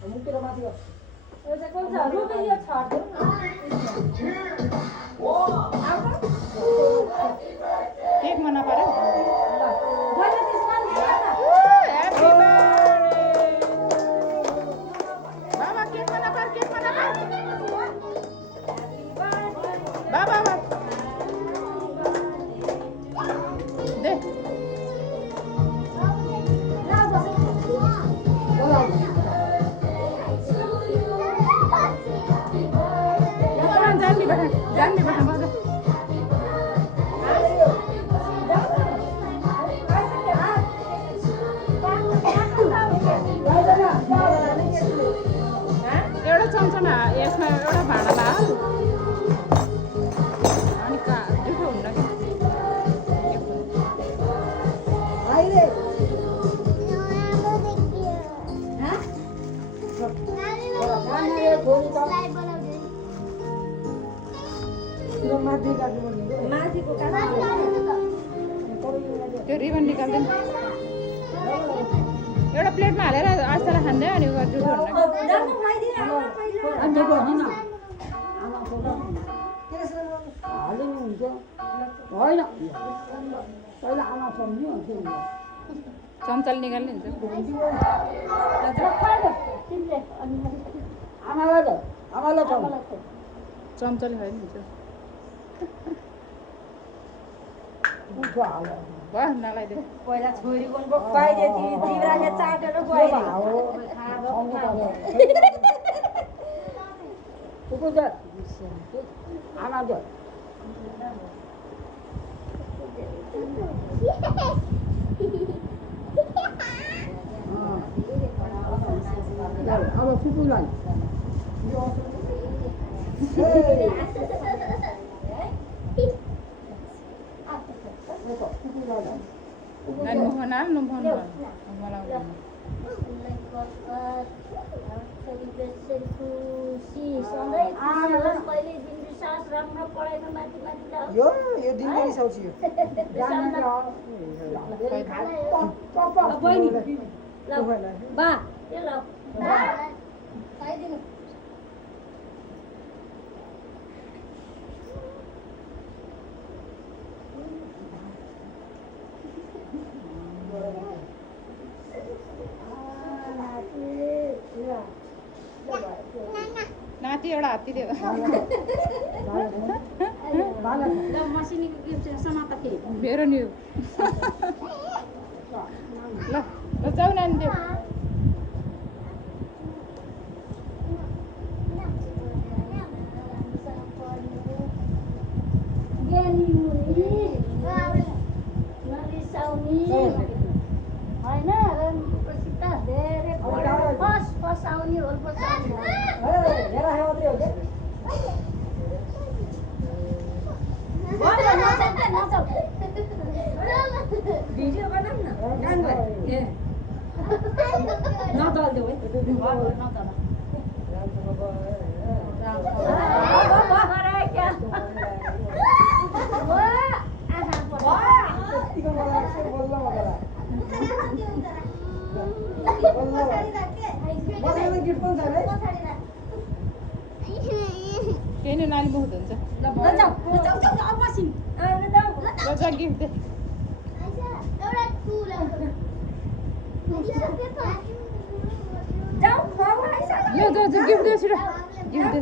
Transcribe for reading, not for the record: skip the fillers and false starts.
मुकेर माथि गर्छ एउटा कोन छ रुबी यो छाड्दिउ केक मना पारे ल गयो त्यसमा नि ह्यापी बाबा केक मना पार बाबा दे जान्ने बेटा मजा एउटा चम्चा यसमा एउटा भाँडामा हाल अनि जुठो हुन्न माथिको त्यो रिबन निकाल्दैन एउटा प्लेटमा हालेर आस्तालाई खाँदै अनि जुठो हुन्न होइन पहिला आमा सम्झ्यो चम्चाले निकाल्ने हुन्छ आमालाई चम्चाले खायो नि हुन्छ भयो नलाइदियो पहिला छोरीको गइदिए जिब्राले चाटेर गइदिए आमा जो अब फुपूलाई dan mohonal numpon यो दिनभरि साउँछ यो बा नाति एउटा हात्ती दियो मसिनीको गिफ्ट समात के मेरो नि ल जाऊ नानी देऊ भिडियो बनाऊ न गान ए नदल्दिउ है नदल केही नै नानी बहुत हुन्छ जा गिफ्ट दे यो गिफ्ट दे छिटो गिफ्ट दे